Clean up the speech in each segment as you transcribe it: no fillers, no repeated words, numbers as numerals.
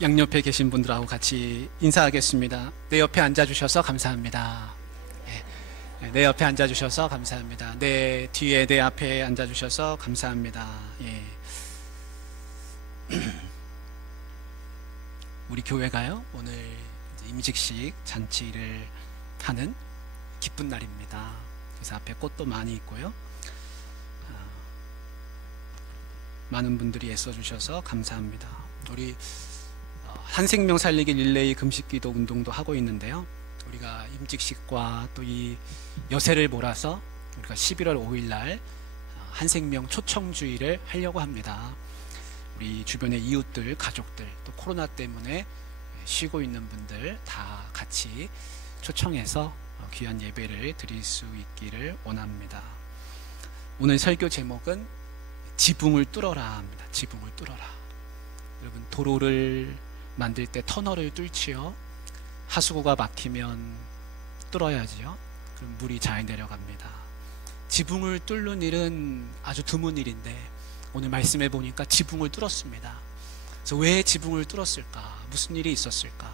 양옆에 계신 분들하고 같이 인사하겠습니다. 내 옆에 앉아주셔서 감사합니다. 예, 내 옆에 앉아주셔서 감사합니다. 내 뒤에 내 앞에 앉아주셔서 감사합니다. 예. 우리 교회가요 오늘 임직식 잔치를 하는 기쁜 날입니다. 그래서 앞에 꽃도 많이 있고요. 많은 분들이 애써주셔서 감사합니다. 우리 한생명 살리기 릴레이 금식기도 운동도 하고 있는데요. 우리가 임직식과 또 이 여세를 몰아서 우리가 11월 5일 날 한생명 초청주의를 하려고 합니다. 우리 주변의 이웃들, 가족들, 또 코로나 때문에 쉬고 있는 분들 다 같이 초청해서 귀한 예배를 드릴 수 있기를 원합니다. 오늘 설교 제목은 지붕을 뚫어라 합니다. 지붕을 뚫어라. 여러분, 도로를 만들 때 터널을 뚫지요. 하수구가 막히면 뚫어야지요. 그럼 물이 잘 내려갑니다. 지붕을 뚫는 일은 아주 드문 일인데 오늘 말씀해 보니까 지붕을 뚫었습니다. 그래서 왜 지붕을 뚫었을까? 무슨 일이 있었을까?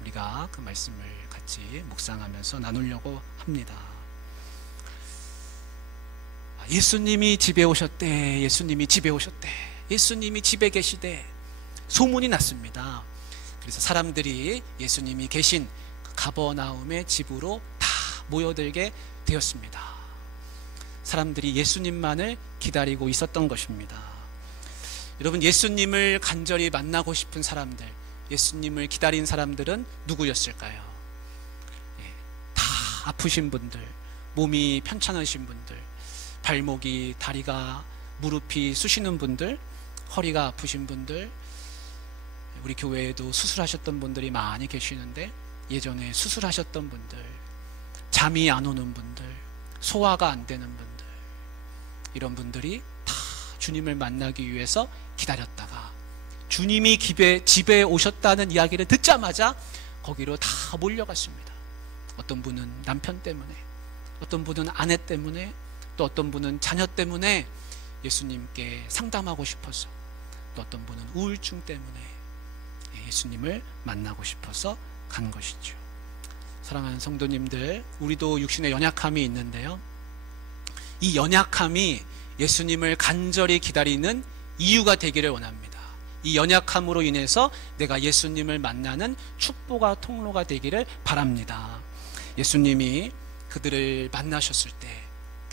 우리가 그 말씀을 같이 묵상하면서 나누려고 합니다. 예수님이 집에 오셨대. 예수님이 집에 오셨대. 예수님이 집에 계시대. 소문이 났습니다. 그래서 사람들이 예수님이 계신 가버나움의 집으로 다 모여들게 되었습니다. 사람들이 예수님만을 기다리고 있었던 것입니다. 여러분, 예수님을 간절히 만나고 싶은 사람들, 예수님을 기다린 사람들은 누구였을까요? 다 아프신 분들, 몸이 편찮으신 분들, 발목이, 다리가, 무릎이 쑤시는 분들, 허리가 아프신 분들, 우리 교회에도 수술하셨던 분들이 많이 계시는데 예전에 수술하셨던 분들, 잠이 안 오는 분들, 소화가 안 되는 분들, 이런 분들이 다 주님을 만나기 위해서 기다렸다가 주님이 집에 오셨다는 이야기를 듣자마자 거기로 다 몰려갔습니다. 어떤 분은 남편 때문에, 어떤 분은 아내 때문에, 또 어떤 분은 자녀 때문에 예수님께 상담하고 싶어서, 또 어떤 분은 우울증 때문에 예수님을 만나고 싶어서 간 것이죠. 사랑하는 성도님들, 우리도 육신의 연약함이 있는데요, 이 연약함이 예수님을 간절히 기다리는 이유가 되기를 원합니다. 이 연약함으로 인해서 내가 예수님을 만나는 축복과 통로가 되기를 바랍니다. 예수님이 그들을 만나셨을 때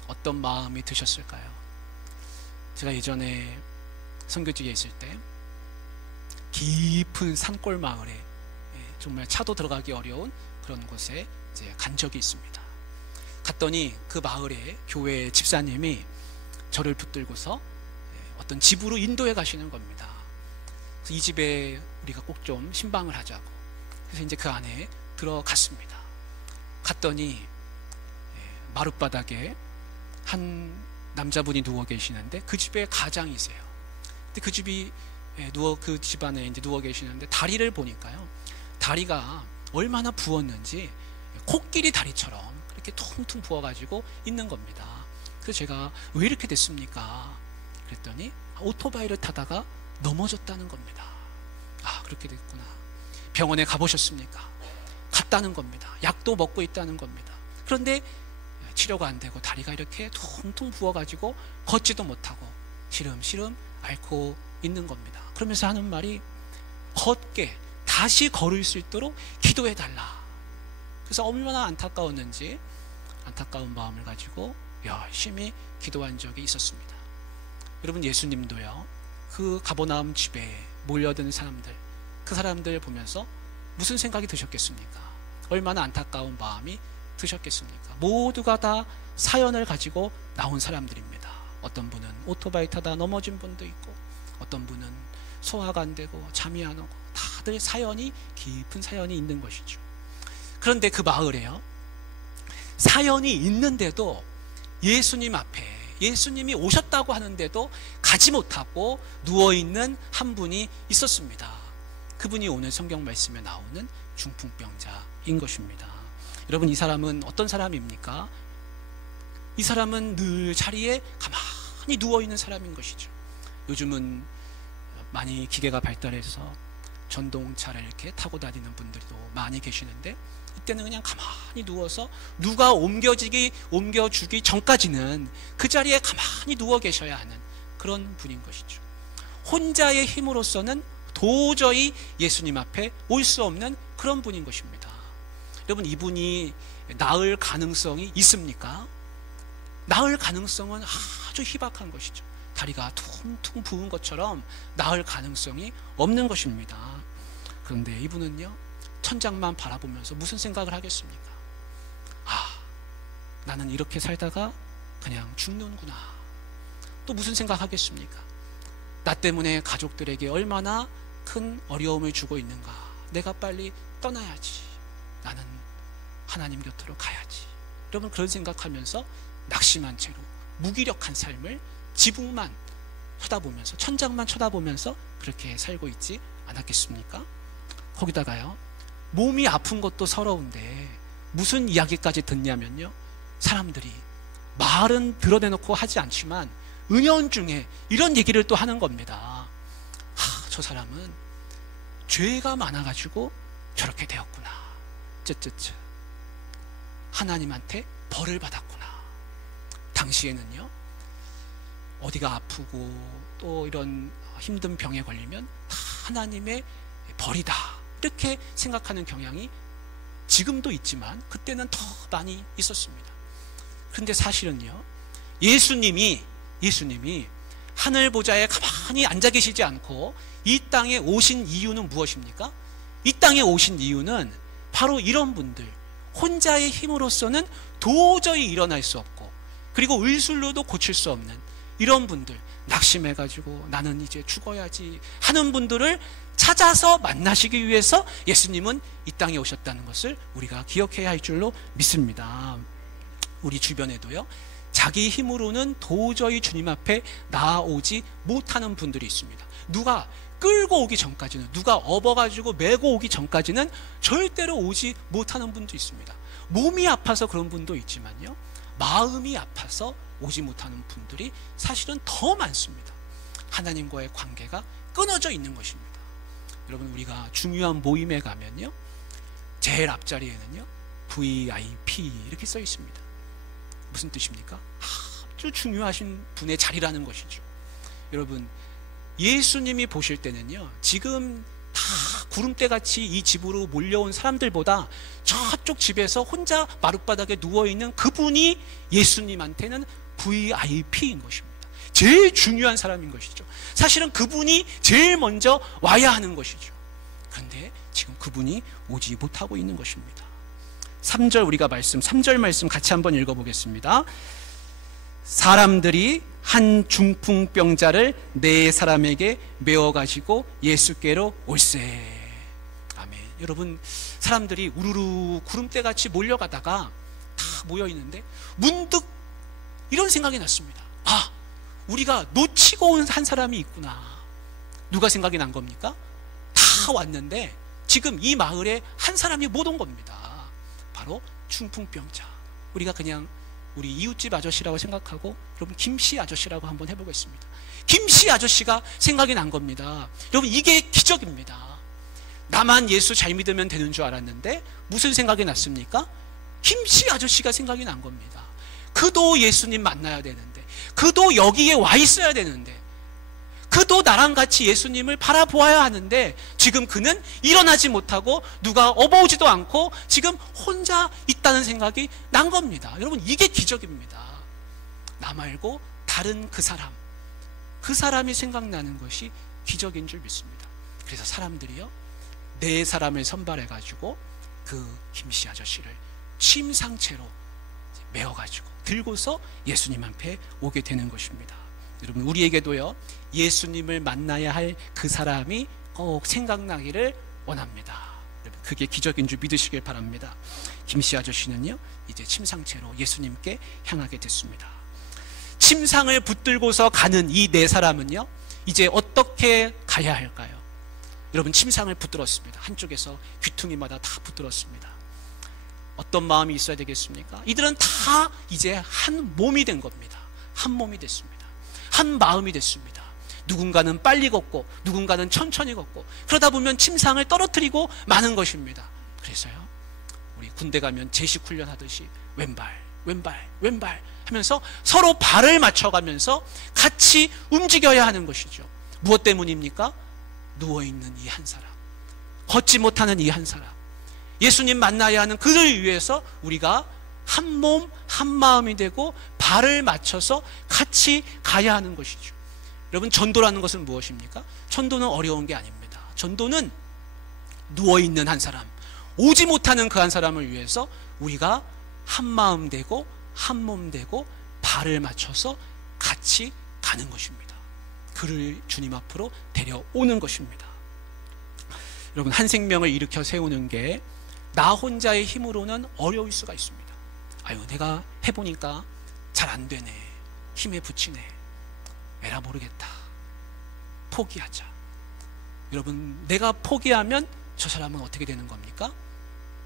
어떤 마음이 드셨을까요? 제가 예전에 선교지에 있을 때 깊은 산골 마을에, 정말 차도 들어가기 어려운 그런 곳에 이제 간 적이 있습니다. 갔더니 그 마을에 교회 집사님이 저를 붙들고서 어떤 집으로 인도해 가시는 겁니다. 그래서 이 집에 우리가 꼭 좀 신방을 하자고. 그래서 이제 그 안에 들어갔습니다. 갔더니 마룻바닥에 한 남자분이 누워 계시는데 그 집의 가장이세요. 근데 그 집이 그 집안에 이제 누워 계시는데 다리를 보니까요, 다리가 얼마나 부었는지 코끼리 다리처럼 그렇게 퉁퉁 부어가지고 있는 겁니다. 그래서 제가 왜 이렇게 됐습니까? 그랬더니 오토바이를 타다가 넘어졌다는 겁니다. 아, 그렇게 됐구나. 병원에 가보셨습니까? 갔다는 겁니다. 약도 먹고 있다는 겁니다. 그런데 치료가 안 되고 다리가 이렇게 퉁퉁 부어가지고 걷지도 못하고 시름시름 앓고 있는 겁니다. 그러면서 하는 말이, 걷게, 다시 걸을 수 있도록 기도해달라. 그래서 얼마나 안타까웠는지 안타까운 마음을 가지고 열심히 기도한 적이 있었습니다. 여러분, 예수님도요, 그 가버나움 집에 몰려든 사람들, 그 사람들 보면서 무슨 생각이 드셨겠습니까? 얼마나 안타까운 마음이 드셨겠습니까? 모두가 다 사연을 가지고 나온 사람들입니다. 어떤 분은 오토바이 타다 넘어진 분도 있고, 어떤 분은 소화가 안 되고 잠이 안 오고, 다들 사연이, 깊은 사연이 있는 것이죠. 그런데 그 마을에요, 사연이 있는데도 예수님 앞에, 예수님이 오셨다고 하는데도 가지 못하고 누워있는 한 분이 있었습니다. 그분이 오늘 성경 말씀에 나오는 중풍병자인 것입니다. 여러분, 이 사람은 어떤 사람입니까? 이 사람은 늘 자리에 가만히 누워있는 사람인 것이죠. 요즘은 많이 기계가 발달해서 전동차를 이렇게 타고 다니는 분들도 많이 계시는데, 이때는 그냥 가만히 누워서 누가 옮겨주기 전까지는 그 자리에 가만히 누워 계셔야 하는 그런 분인 것이죠. 혼자의 힘으로서는 도저히 예수님 앞에 올 수 없는 그런 분인 것입니다. 여러분, 이분이 나을 가능성이 있습니까? 나을 가능성은 아주 희박한 것이죠. 다리가 퉁퉁 부은 것처럼 나을 가능성이 없는 것입니다. 그런데 이분은요, 천장만 바라보면서 무슨 생각을 하겠습니까? 나는 이렇게 살다가 그냥 죽는구나. 또 무슨 생각하겠습니까? 나 때문에 가족들에게 얼마나 큰 어려움을 주고 있는가. 내가 빨리 떠나야지. 나는 하나님 곁으로 가야지. 여러분, 그런 생각하면서 낙심한 채로 무기력한 삶을 지붕만 쳐다보면서, 천장만 쳐다보면서 그렇게 살고 있지 않았겠습니까? 거기다가요, 몸이 아픈 것도 서러운데 무슨 이야기까지 듣냐면요, 사람들이 말은 드러내놓고 하지 않지만 은연중에 이런 얘기를 또 하는 겁니다. 저 사람은 죄가 많아가지고 저렇게 되었구나. 쯧쯧쯧. 하나님한테 벌을 받았구나. 당시에는요, 어디가 아프고 또 이런 힘든 병에 걸리면 다 하나님의 벌이다, 이렇게 생각하는 경향이 지금도 있지만 그때는 더 많이 있었습니다. 그런데 사실은요, 예수님이 하늘 보좌에 가만히 앉아 계시지 않고 이 땅에 오신 이유는 무엇입니까? 이 땅에 오신 이유는 바로 이런 분들, 혼자의 힘으로서는 도저히 일어날 수 없고, 그리고 의술로도 고칠 수 없는 이런 분들, 낙심해가지고 나는 이제 죽어야지 하는 분들을 찾아서 만나시기 위해서 예수님은 이 땅에 오셨다는 것을 우리가 기억해야 할 줄로 믿습니다. 우리 주변에도요, 자기 힘으로는 도저히 주님 앞에 나아오지 못하는 분들이 있습니다. 누가 끌고 오기 전까지는, 누가 업어가지고 메고 오기 전까지는 절대로 오지 못하는 분도 있습니다. 몸이 아파서 그런 분도 있지만요, 마음이 아파서 오지 못하는 분들이 사실은 더 많습니다. 하나님과의 관계가 끊어져 있는 것입니다. 여러분, 우리가 중요한 모임에 가면요, 제일 앞자리에는요, VIP 이렇게 써 있습니다. 무슨 뜻입니까? 아주 중요하신 분의 자리라는 것이죠. 여러분, 예수님이 보실 때는요, 지금 다 구름대같이 이 집으로 몰려온 사람들보다 저쪽 집에서 혼자 마룻바닥에 누워있는 그분이 예수님한테는 VIP인 것입니다. 제일 중요한 사람인 것이죠. 사실은 그분이 제일 먼저 와야 하는 것이죠. 그런데 지금 그분이 오지 못하고 있는 것입니다. 3절 우리가 3절 말씀 같이 한번 읽어보겠습니다. 사람들이 한 중풍병자를 네 사람에게 메어가지고 예수께로 올세. 아멘. 여러분, 사람들이 우르르 구름대같이 몰려가다가 다 모여있는데 문득 이런 생각이 났습니다. 우리가 놓치고 온 한 사람이 있구나. 누가 생각이 난 겁니까? 다 왔는데 지금 이 마을에 한 사람이 못 온 겁니다. 바로 중풍병자. 우리가 그냥 우리 이웃집 아저씨라고 생각하고, 여러분, 김씨 아저씨라고 한번 해보겠습니다. 김씨 아저씨가 생각이 난 겁니다. 여러분, 이게 기적입니다. 나만 예수 잘 믿으면 되는 줄 알았는데 무슨 생각이 났습니까? 김씨 아저씨가 생각이 난 겁니다. 그도 예수님 만나야 되는데, 그도 여기에 와 있어야 되는데, 그도 나랑 같이 예수님을 바라보아야 하는데 지금 그는 일어나지 못하고 누가 업어오지도 않고 지금 혼자 있다는 생각이 난 겁니다. 여러분, 이게 기적입니다. 나 말고 다른 그 사람이 생각나는 것이 기적인 줄 믿습니다. 그래서 사람들이요, 네 사람을 선발해가지고 그 김씨 아저씨를 침상채로 메어가지고 들고서 예수님 앞에 오게 되는 것입니다. 여러분, 우리에게도요, 예수님을 만나야 할 그 사람이 꼭 생각나기를 원합니다. 여러분, 그게 기적인 줄 믿으시길 바랍니다. 김씨 아저씨는요, 이제 침상채로 예수님께 향하게 됐습니다. 침상을 붙들고서 가는 이 네 사람은요, 이제 어떻게 가야 할까요? 여러분, 침상을 붙들었습니다. 한쪽에서 귀퉁이마다 다 붙들었습니다. 어떤 마음이 있어야 되겠습니까? 이들은 다 이제 한 몸이 된 겁니다. 한 몸이 됐습니다. 한 마음이 됐습니다. 누군가는 빨리 걷고 누군가는 천천히 걷고 그러다 보면 침상을 떨어뜨리고 마는 것입니다. 그래서요, 우리 군대 가면 제식 훈련하듯이 왼발 왼발 왼발 하면서 서로 발을 맞춰가면서 같이 움직여야 하는 것이죠. 무엇 때문입니까? 누워있는 이 한 사람, 걷지 못하는 이 한 사람, 예수님 만나야 하는 그를 위해서 우리가 한 몸 한 마음이 되고 발을 맞춰서 같이 가야 하는 것이죠. 여러분, 전도라는 것은 무엇입니까? 전도는 어려운 게 아닙니다. 전도는 누워있는 한 사람, 오지 못하는 그 한 사람을 위해서 우리가 한 마음 되고 한 몸 되고 발을 맞춰서 같이 가는 것입니다. 그를 주님 앞으로 데려오는 것입니다. 여러분, 한 생명을 일으켜 세우는 게 나 혼자의 힘으로는 어려울 수가 있습니다. 아유, 내가 해보니까 잘 안 되네, 힘에 부치네, 에라 모르겠다, 포기하자. 여러분, 내가 포기하면 저 사람은 어떻게 되는 겁니까?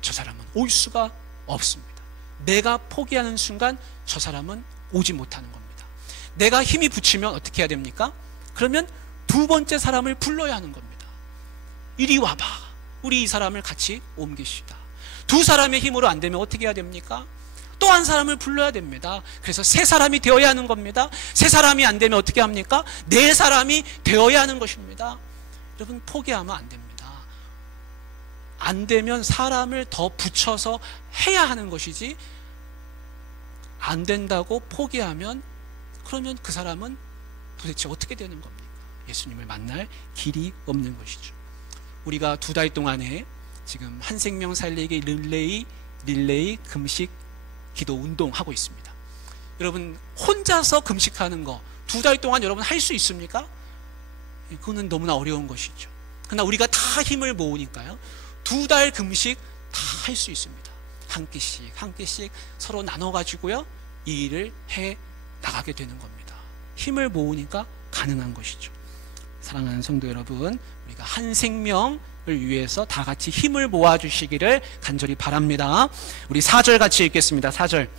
저 사람은 올 수가 없습니다. 내가 포기하는 순간 저 사람은 오지 못하는 겁니다. 내가 힘이 붙이면 어떻게 해야 됩니까? 그러면 두 번째 사람을 불러야 하는 겁니다. 이리 와봐, 우리 이 사람을 같이 옮기시다. 두 사람의 힘으로 안 되면 어떻게 해야 됩니까? 또 한 사람을 불러야 됩니다. 그래서 세 사람이 되어야 하는 겁니다. 세 사람이 안 되면 어떻게 합니까? 네 사람이 되어야 하는 것입니다. 여러분, 포기하면 안 됩니다. 안 되면 사람을 더 붙여서 해야 하는 것이지, 안 된다고 포기하면 그러면 그 사람은 도대체 어떻게 되는 겁니까? 예수님을 만날 길이 없는 것이죠. 우리가 2달 동안에 지금 한 생명 살리기 릴레이 금식 기도 운동하고 있습니다. 여러분, 혼자서 금식하는 거 2달 동안 여러분 할 수 있습니까? 그거는 너무나 어려운 것이죠. 그러나 우리가 다 힘을 모으니까요, 2달 금식 다 할 수 있습니다. 한 끼씩 한 끼씩 서로 나눠가지고요, 이 일을 해 나가게 되는 겁니다. 힘을 모으니까 가능한 것이죠. 사랑하는 성도 여러분, 우리가 한 생명을 위해서 다 같이 힘을 모아주시기를 간절히 바랍니다. 우리 4절 같이 읽겠습니다. 4절.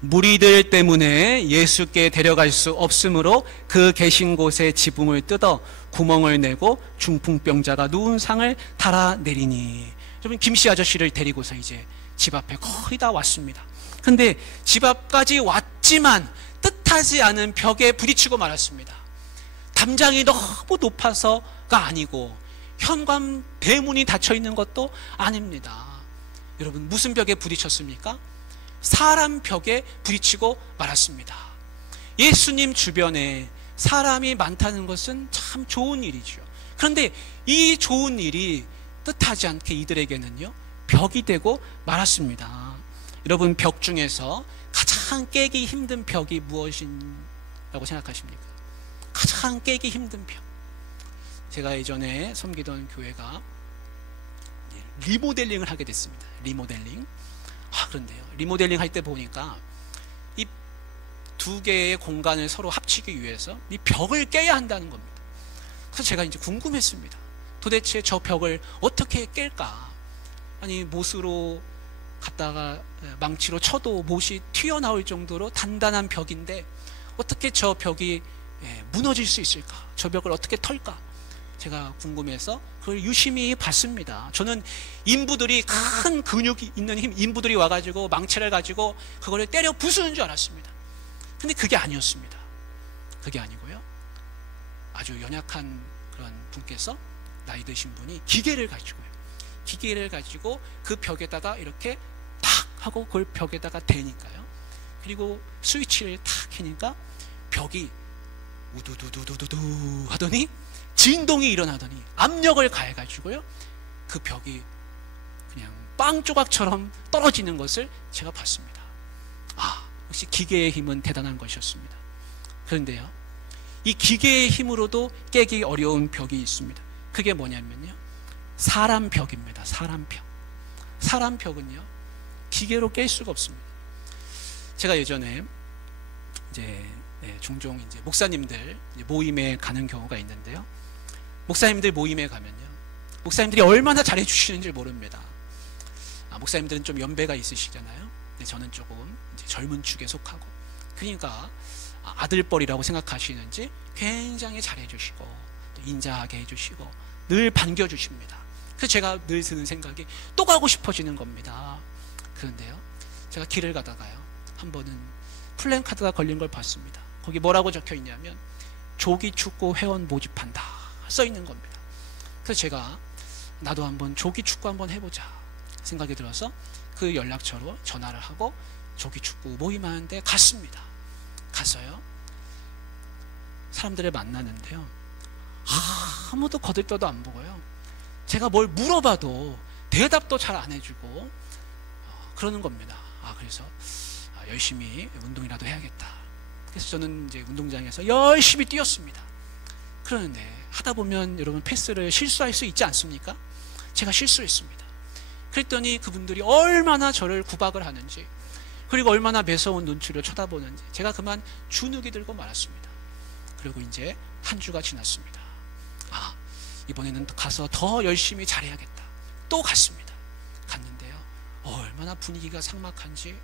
무리들 때문에 예수께 데려갈 수 없으므로 그 계신 곳에 지붕을 뜯어 구멍을 내고 중풍병자가 누운 상을 달아내리니. 여러분, 김씨 아저씨를 데리고서 이제 집 앞에 거의 다 왔습니다. 근데 집 앞까지 왔지만 뜻하지 않은 벽에 부딪히고 말았습니다. 담장이 너무 높아서가 아니고 현관 대문이 닫혀 있는 것도 아닙니다. 여러분, 무슨 벽에 부딪혔습니까? 사람 벽에 부딪히고 말았습니다. 예수님 주변에 사람이 많다는 것은 참 좋은 일이죠. 그런데 이 좋은 일이 뜻하지 않게 이들에게는요, 벽이 되고 말았습니다. 여러분, 벽 중에서 가장 깨기 힘든 벽이 무엇이라고 생각하십니까? 가장 깨기 힘든 벽. 제가 예전에 섬기던 교회가 리모델링을 하게 됐습니다. 리모델링. 그런데요, 리모델링 할 때 보니까 이 두 개의 공간을 서로 합치기 위해서 이 벽을 깨야 한다는 겁니다. 그래서 제가 이제 궁금했습니다. 도대체 저 벽을 어떻게 깰까? 아니, 못으로 갖다가 망치로 쳐도 못이 튀어나올 정도로 단단한 벽인데 어떻게 저 벽이 무너질 수 있을까? 저 벽을 어떻게 털까? 제가 궁금해서 그걸 유심히 봤습니다. 저는 인부들이, 큰 근육이 있는 인부들이 와가지고 망치를 가지고 그거를 때려 부수는 줄 알았습니다. 근데 그게 아니었습니다. 그게 아니고요, 아주 연약한 그런 분께서, 나이 드신 분이 기계를 가지고 그 벽에다가 이렇게 탁 하고 그걸 벽에다가 대니까요, 그리고 스위치를 탁 켜니까 벽이 우두두두두두 하더니 진동이 일어나더니 압력을 가해가지고요, 그 벽이 그냥 빵 조각처럼 떨어지는 것을 제가 봤습니다. 역시 기계의 힘은 대단한 것이었습니다. 그런데요, 이 기계의 힘으로도 깨기 어려운 벽이 있습니다. 그게 뭐냐면요, 사람 벽입니다. 사람 벽. 사람 벽은요, 기계로 깰 수가 없습니다. 제가 예전에 이제 종종 이제 목사님들 모임에 가는 경우가 있는데요, 목사님들 모임에 가면요, 목사님들이 얼마나 잘해 주시는지 모릅니다. 목사님들은 좀 연배가 있으시잖아요. 근데 저는 조금 이제 젊은 축에 속하고, 그러니까 아들뻘이라고 생각하시는지 굉장히 잘해주시고 또 인자하게 해주시고 늘 반겨주십니다. 그래서 제가 늘 드는 생각이 또 가고 싶어지는 겁니다. 그런데요, 제가 길을 가다가요, 한 번은 플랜카드가 걸린 걸 봤습니다. 거기 뭐라고 적혀 있냐면 조기축구 회원 모집한다 써 있는 겁니다. 그래서 제가 나도 한번 조기축구 한번 해보자 생각이 들어서 그 연락처로 전화를 하고 조기축구 모임하는데 갔습니다. 가서요, 사람들을 만나는데요, 아무도 거들떠도 안 보고요, 제가 뭘 물어봐도 대답도 잘 안 해주고 그러는 겁니다. 그래서 열심히 운동이라도 해야겠다. 그래서 저는 이제 운동장에서 열심히 뛰었습니다. 그러는데 하다 보면 여러분 패스를 실수할 수 있지 않습니까? 제가 실수했습니다. 그랬더니 그분들이 얼마나 저를 구박을 하는지, 그리고 얼마나 매서운 눈치를 쳐다보는지 제가 그만 주눅이 들고 말았습니다. 그리고 이제 한 주가 지났습니다. 이번에는 가서 더 열심히 잘해야겠다. 또 갔습니다. 갔는데요, 얼마나 분위기가 삭막한지,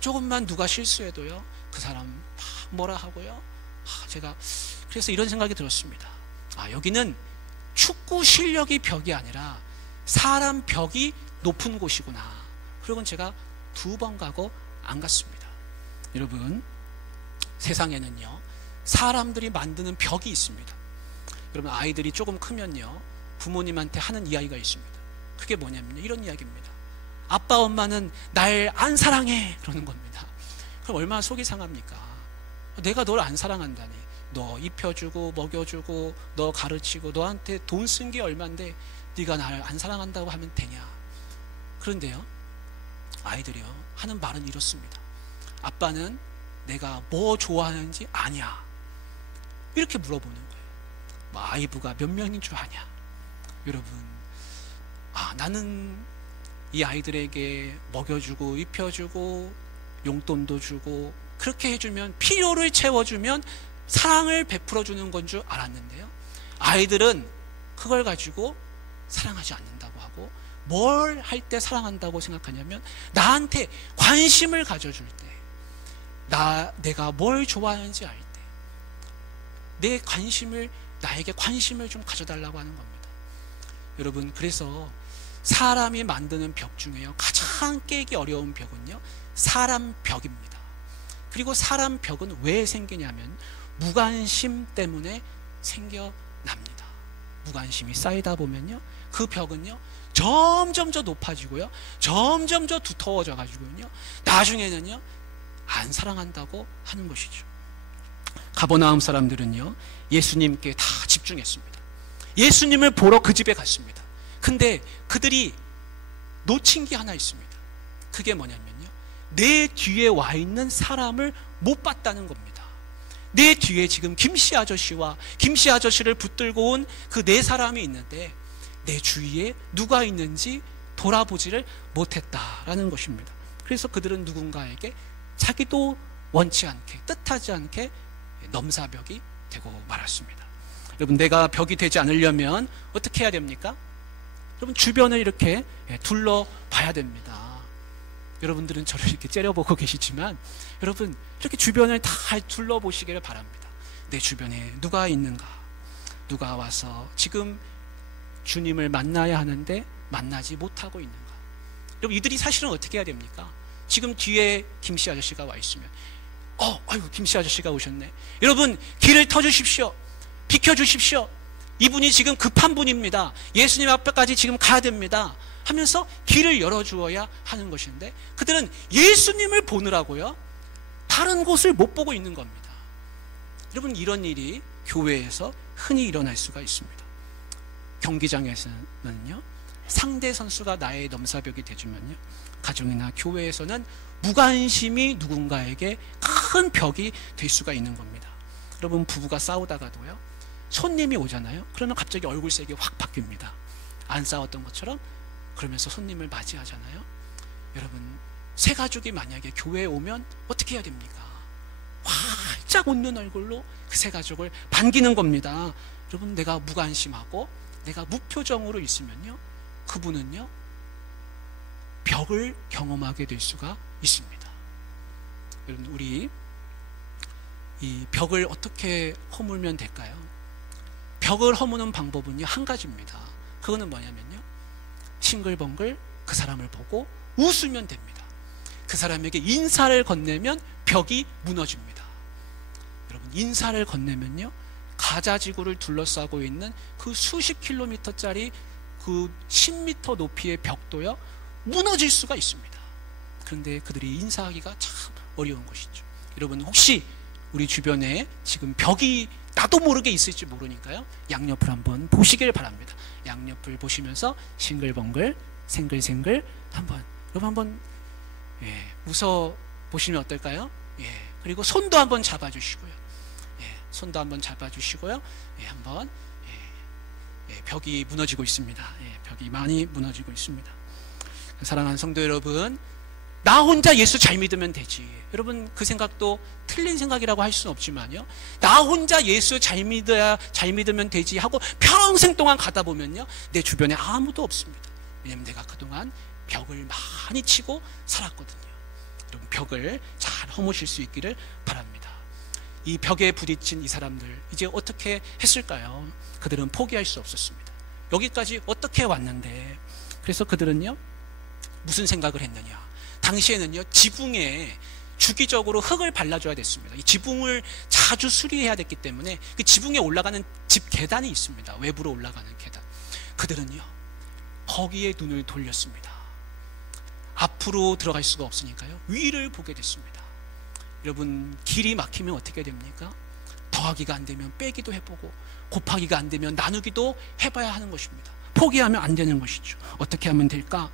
조금만 누가 실수해도요 그 사람 막 뭐라 하고요. 제가 그래서 이런 생각이 들었습니다. 여기는 축구 실력이 벽이 아니라 사람 벽이 높은 곳이구나. 그리고 제가 2번 가고 안 갔습니다. 여러분, 세상에는요 사람들이 만드는 벽이 있습니다. 여러분, 아이들이 조금 크면요 부모님한테 하는 이야기가 있습니다. 그게 뭐냐면요, 이런 이야기입니다. 아빠 엄마는 날 안 사랑해 그러는 겁니다. 그럼 얼마나 속이 상합니까? 내가 널 안 사랑한다니, 너 입혀주고 먹여주고 너 가르치고 너한테 돈 쓴 게 얼만데 네가 날 안 사랑한다고 하면 되냐. 그런데요, 아이들이요 하는 말은 이렇습니다. 아빠는 내가 뭐 좋아하는지 아냐, 이렇게 물어보는 거예요. 아이부가 몇 명인 줄 아냐. 여러분, 나는 이 아이들에게 먹여주고 입혀주고 용돈도 주고 그렇게 해주면, 필요를 채워주면 사랑을 베풀어주는 건 줄 알았는데요, 아이들은 그걸 가지고 사랑하지 않는다고 하고, 뭘 할 때 사랑한다고 생각하냐면 나한테 관심을 가져줄 때, 내가 뭘 좋아하는지 알 때, 내 관심을, 나에게 관심을 좀 가져달라고 하는 겁니다. 여러분, 그래서 사람이 만드는 벽 중에요 가장 깨기 어려운 벽은요 사람 벽입니다. 그리고 사람 벽은 왜 생기냐면 무관심 때문에 생겨납니다. 무관심이 쌓이다 보면요 그 벽은요 점점 더 높아지고요 점점 더 두터워져 가지고요 나중에는요 안 사랑한다고 하는 것이죠. 가버나움 사람들은요 예수님께 다 집중했습니다. 예수님을 보러 그 집에 갔습니다. 근데 그들이 놓친 게 하나 있습니다. 그게 뭐냐면요, 내 뒤에 와 있는 사람을 못 봤다는 겁니다. 내 뒤에 지금 김씨 아저씨와 김씨 아저씨를 붙들고 온 그 네 사람이 있는데 내 주위에 누가 있는지 돌아보지를 못했다라는 것입니다. 그래서 그들은 누군가에게 자기도 원치 않게, 뜻하지 않게 넘사벽이 되고 말았습니다. 여러분, 내가 벽이 되지 않으려면 어떻게 해야 됩니까? 여러분, 주변을 이렇게 둘러봐야 됩니다. 여러분들은 저를 이렇게 째려보고 계시지만 여러분, 이렇게 주변을 다 둘러보시기를 바랍니다. 내 주변에 누가 있는가? 누가 와서 지금 주님을 만나야 하는데 만나지 못하고 있는가? 여러분, 이들이 사실은 어떻게 해야 됩니까? 지금 뒤에 김씨 아저씨가 와 있으면 아이고, 김씨 아저씨가 오셨네. 여러분, 길을 터주십시오. 비켜주십시오. 이분이 지금 급한 분입니다. 예수님 앞에까지 지금 가야 됩니다. 하면서 길을 열어주어야 하는 것인데 그들은 예수님을 보느라고요 다른 곳을 못 보고 있는 겁니다. 여러분, 이런 일이 교회에서 흔히 일어날 수가 있습니다. 경기장에서는요 상대 선수가 나의 넘사벽이 되주면요, 가정이나 교회에서는 무관심이 누군가에게 큰 벽이 될 수가 있는 겁니다. 여러분, 부부가 싸우다가도요 손님이 오잖아요. 그러면 갑자기 얼굴색이 확 바뀝니다. 안 싸웠던 것처럼 그러면서 손님을 맞이하잖아요. 여러분, 새 가족이 만약에 교회에 오면 어떻게 해야 됩니까? 활짝 웃는 얼굴로 그 새 가족을 반기는 겁니다. 여러분, 내가 무관심하고 내가 무표정으로 있으면요 그분은요 벽을 경험하게 될 수가 있습니다. 여러분, 우리 이 벽을 어떻게 허물면 될까요? 벽을 허무는 방법은요, 한 가지입니다. 그거는 뭐냐면요, 싱글벙글 그 사람을 보고 웃으면 됩니다. 그 사람에게 인사를 건네면 벽이 무너집니다. 여러분, 인사를 건네면요, 가자지구를 둘러싸고 있는 그 수십 킬로미터짜리 그 10m 높이의 벽도요, 무너질 수가 있습니다. 그런데 그들이 인사하기가 참 어려운 것이죠. 여러분, 혹시 우리 주변에 지금 벽이 나도 모르게 있을지 모르니까요, 양옆을 한번 보시길 바랍니다. 양옆을 보시면서 싱글벙글 생글생글 여러분 한번 웃어 보시면 어떨까요? 그리고 손도 한번 잡아주시고요. 손도 한번 잡아주시고요. 한번 벽이 무너지고 있습니다. 벽이 많이 무너지고 있습니다. 사랑하는 성도 여러분, 나 혼자 예수 잘 믿으면 되지. 여러분, 그 생각도 틀린 생각이라고 할 수는 없지만요, 나 혼자 예수 잘 믿으면 되지 하고 평생 동안 가다 보면요, 내 주변에 아무도 없습니다. 왜냐하면 내가 그동안 벽을 많이 치고 살았거든요. 여러분, 벽을 잘 허무실 수 있기를 바랍니다. 이 벽에 부딪힌 이 사람들, 이제 어떻게 했을까요? 그들은 포기할 수 없었습니다. 여기까지 어떻게 왔는데. 그래서 그들은요, 무슨 생각을 했느냐, 당시에는요, 지붕에 주기적으로 흙을 발라줘야 됐습니다. 이 지붕을 자주 수리해야 됐기 때문에 그 지붕에 올라가는 집 계단이 있습니다. 외부로 올라가는 계단. 그들은요, 거기에 눈을 돌렸습니다. 앞으로 들어갈 수가 없으니까요, 위를 보게 됐습니다. 여러분, 길이 막히면 어떻게 됩니까? 더하기가 안 되면 빼기도 해보고, 곱하기가 안 되면 나누기도 해봐야 하는 것입니다. 포기하면 안 되는 것이죠. 어떻게 하면 될까?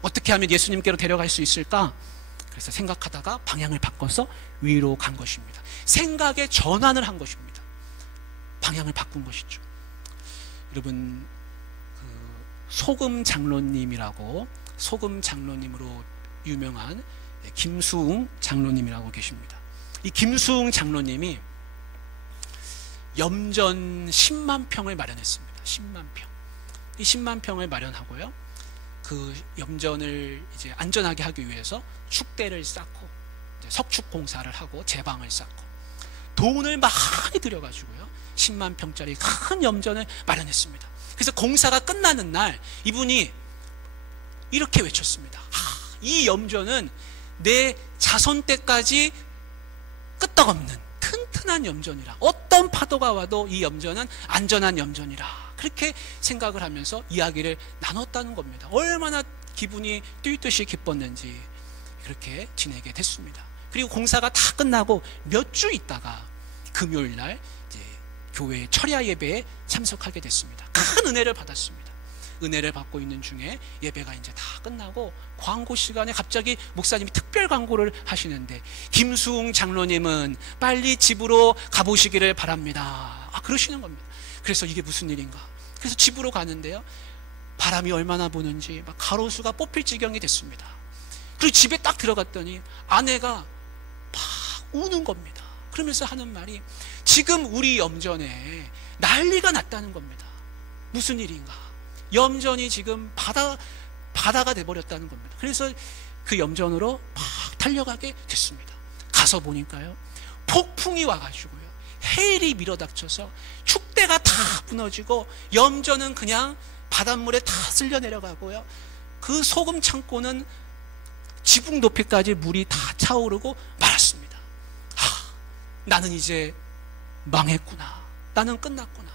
어떻게 하면 예수님께로 데려갈 수 있을까? 그래서 생각하다가 방향을 바꿔서 위로 간 것입니다. 생각의 전환을 한 것입니다. 방향을 바꾼 것이죠. 여러분, 소금 장로님이라고, 소금 장로님으로 유명한 김수웅 장로님이라고 계십니다. 이 김수웅 장로님이 염전 10만 평을 마련했습니다. 10만 평. 이 10만 평을 마련하고요, 그 염전을 이제 안전하게 하기 위해서 축대를 쌓고, 석축 공사를 하고, 제방을 쌓고, 돈을 많이 들여가지고요, 10만 평짜리 큰 염전을 마련했습니다. 그래서 공사가 끝나는 날 이분이 이렇게 외쳤습니다. 이 염전은 내 자손 때까지 끄떡없는 튼튼한 염전이라, 어떤 파도가 와도 이 염전은 안전한 염전이라, 그렇게 생각을 하면서 이야기를 나눴다는 겁니다. 얼마나 기분이 뛸듯이 기뻤는지 그렇게 지내게 됐습니다. 그리고 공사가 다 끝나고 몇 주 있다가 금요일 날 이제 교회 철야 예배에 참석하게 됐습니다. 큰 은혜를 받았습니다. 은혜를 받고 있는 중에 예배가 이제 다 끝나고 광고 시간에 갑자기 목사님이 특별 광고를 하시는데, 김수웅 장로님은 빨리 집으로 가보시기를 바랍니다. 그러시는 겁니다. 그래서 이게 무슨 일인가? 그래서 집으로 가는데요, 바람이 얼마나 부는지 막 가로수가 뽑힐 지경이 됐습니다. 그리고 집에 딱 들어갔더니 아내가 막 우는 겁니다. 그러면서 하는 말이, 지금 우리 염전에 난리가 났다는 겁니다. 무슨 일인가? 염전이 지금 바다가 돼버렸다는 겁니다. 그래서 그 염전으로 막 달려가게 됐습니다. 가서 보니까요, 폭풍이 와가지고요, 해일이 밀어닥쳐서 축대가 다 무너지고, 염전은 그냥 바닷물에 다 쓸려 내려가고요, 그 소금 창고는 지붕 높이까지 물이 다 차오르고 말았습니다. 나는 이제 망했구나. 나는 끝났구나.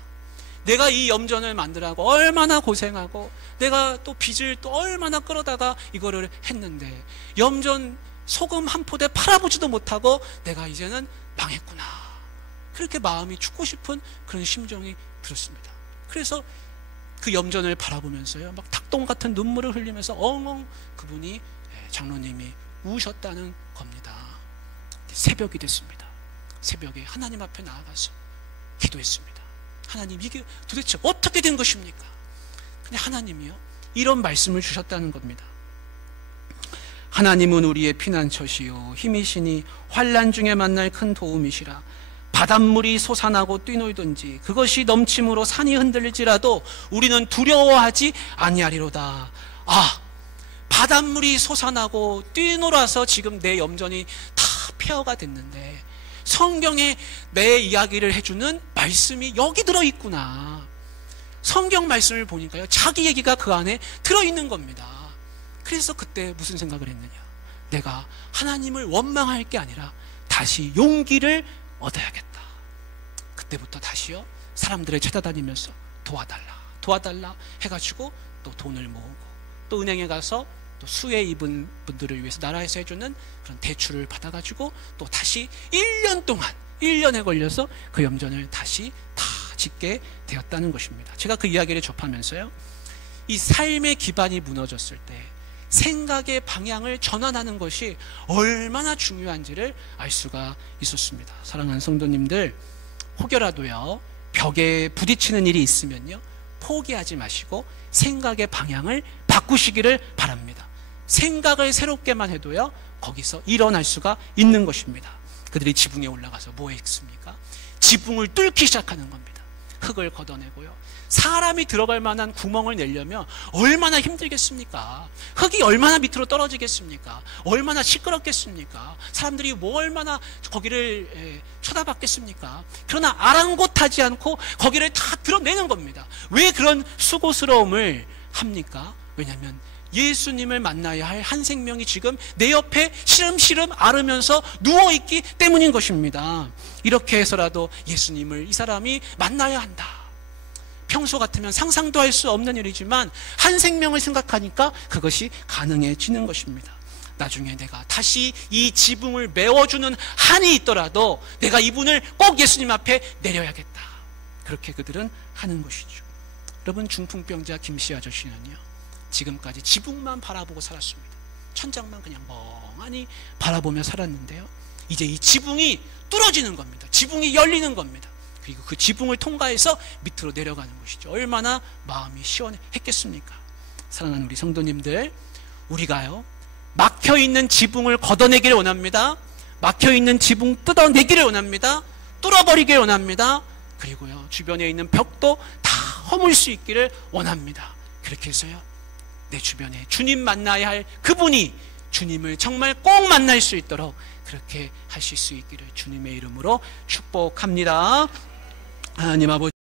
내가 이 염전을 만들라고 얼마나 고생하고, 내가 또 빚을 또 얼마나 끌어다가 이거를 했는데, 염전 소금 한 포대 팔아보지도 못하고 내가 이제는 망했구나. 그렇게 마음이 죽고 싶은 그런 심정이 들었습니다. 그래서 그 염전을 바라보면서요, 막 닭똥 같은 눈물을 흘리면서 엉엉 그분이, 장로님이 우셨다는 겁니다. 새벽이 됐습니다. 새벽에 하나님 앞에 나아가서 기도했습니다. 하나님, 이게 도대체 어떻게 된 것입니까? 근데 하나님이요, 이런 말씀을 주셨다는 겁니다. 하나님은 우리의 피난처시요 힘이시니 환난 중에 만날 큰 도움이시라. 바닷물이 솟아나고 뛰놀든지 그것이 넘침으로 산이 흔들릴지라도 우리는 두려워하지 아니하리로다. 바닷물이 솟아나고 뛰놀아서 지금 내 염전이 다 폐허가 됐는데, 성경에 내 이야기를 해주는 말씀이 여기 들어있구나. 성경 말씀을 보니까요, 자기 얘기가 그 안에 들어있는 겁니다. 그래서 그때 무슨 생각을 했느냐? 내가 하나님을 원망할 게 아니라 다시 용기를 얻어야겠다. 그때부터 다시요, 사람들을 찾아다니면서 도와달라 해가지고 또 돈을 모으고, 또 은행에 가서 또 수혜 입은 분들을 위해서 나라에서 해주는 그런 대출을 받아가지고 또 다시 1년에 걸려서 그 염전을 다시 다 짓게 되었다는 것입니다. 제가 그 이야기를 접하면서요, 이 삶의 기반이 무너졌을 때 생각의 방향을 전환하는 것이 얼마나 중요한지를 알 수가 있었습니다. 사랑하는 성도님들, 혹여라도요 벽에 부딪히는 일이 있으면요, 포기하지 마시고 생각의 방향을 바꾸시기를 바랍니다. 생각을 새롭게만 해도요, 거기서 일어날 수가 있는 것입니다. 그들이 지붕에 올라가서 뭐 했습니까? 지붕을 뚫기 시작하는 겁니다. 흙을 걷어내고요, 사람이 들어갈 만한 구멍을 내려면 얼마나 힘들겠습니까? 흙이 얼마나 밑으로 떨어지겠습니까? 얼마나 시끄럽겠습니까? 사람들이 뭐 얼마나 거기를 쳐다봤겠습니까? 그러나 아랑곳하지 않고 거기를 다 드러내는 겁니다. 왜 그런 수고스러움을 합니까? 왜냐하면 예수님을 만나야 할 한 생명이 지금 내 옆에 시름시름 앓으면서 누워있기 때문인 것입니다. 이렇게 해서라도 예수님을 이 사람이 만나야 한다. 평소 같으면 상상도 할 수 없는 일이지만 한 생명을 생각하니까 그것이 가능해지는 것입니다. 나중에 내가 다시 이 지붕을 메워주는 한이 있더라도 내가 이분을 꼭 예수님 앞에 내려야겠다. 그렇게 그들은 하는 것이죠. 여러분, 중풍병자 김씨 아저씨는요, 지금까지 지붕만 바라보고 살았습니다. 천장만 그냥 멍하니 바라보며 살았는데요, 이제 이 지붕이 뚫어지는 겁니다. 지붕이 열리는 겁니다. 그리고 그 지붕을 통과해서 밑으로 내려가는 것이죠. 얼마나 마음이 시원했겠습니까? 사랑하는 우리 성도님들, 우리가요 막혀있는 지붕을 걷어내기를 원합니다. 막혀있는 지붕 뜯어내기를 원합니다. 뚫어버리기를 원합니다. 그리고요, 주변에 있는 벽도 다 허물 수 있기를 원합니다. 그렇게 해서요, 내 주변에 주님 만나야 할 그분이 주님을 정말 꼭 만날 수 있도록 그렇게 하실 수 있기를 주님의 이름으로 축복합니다. 하나님 아버지,